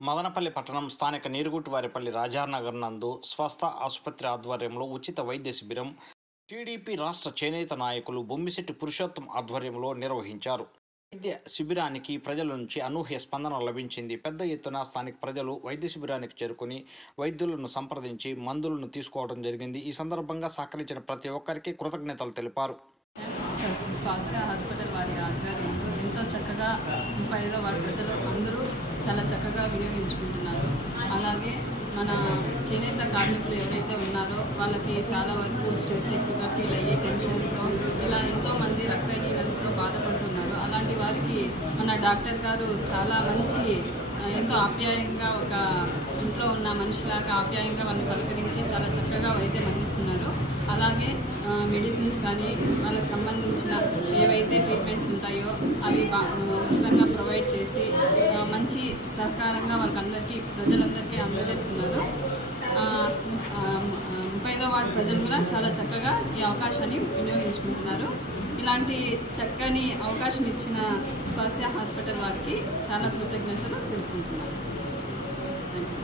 మదనపల్లి పట్టణం స్థానిక నీరుగుట్టివారిపల్లి రాజానగర్ నందు స్వస్థ ఆసుపత్రి ఆధ్వర్యంలో ఉచిత వైద్య శిబిరం టీడీపీ రాష్ట్ర చేనేత నాయకులు బొమ్మిశెట్టి పురుషోత్తం ఆధ్వర్యంలో నిర్వహించారు. వైద్య శిబిరానికి ప్రజల నుంచి అనూహ్య స్పందన లభించింది. పెద్ద ఎత్తున స్థానిక ప్రజలు వైద్య శిబిరానికి చేరుకుని వైద్యులను సంప్రదించి మందులను తీసుకోవడం జరిగింది. ఈ సందర్భంగా సహకరించిన ప్రతి ఒక్కరికి కృతజ్ఞతలు తెలిపారు. స్వాస్థ్య హాస్పిటల్ వారి ఆధ్వర్యంలో ఎంతో చక్కగా 35వ వార్డు ప్రజలు అందరూ చాలా చక్కగా వినియోగించుకుంటున్నారు. అలాగే మన చేనేత కార్మికులు ఎవరైతే ఉన్నారో వాళ్ళకి చాలా వరకు స్ట్రెస్ ఎక్కువగా ఫీల్ అయ్యే టెన్షన్స్తో ఇలా ఎంతోమంది రక్తహీనతతో బాధపడుతున్నారు. అలాంటి వారికి మన డాక్టర్ గారు చాలా మంచి ఎంతో ఆప్యాయంగా ఒక ఇంట్లో ఉన్న మనిషిలాగా ఆప్యాయంగా వాళ్ళని పలకరించి చాలా చక్కగా వైద్యం అందిస్తున్నారు. అలాగే మెడిసిన్స్ కానీ వాళ్ళకి సంబంధించిన ఏవైతే ట్రీట్మెంట్స్ ఉంటాయో అవి ఉచితంగా ప్రొవైడ్ చేసి మంచి సహకారంగా వాళ్ళకందరికీ ప్రజలందరికీ అందజేస్తున్నారు. 35వ వార్డు ప్రజలు కూడా చాలా చక్కగా ఈ అవకాశాన్ని వినియోగించుకుంటున్నారు. ఇలాంటి చక్కని అవకాశం ఇచ్చిన స్వాస్థ్య హాస్పిటల్ వారికి చాలా కృతజ్ఞతలు తెలుపుకుంటున్నారు. Thank you.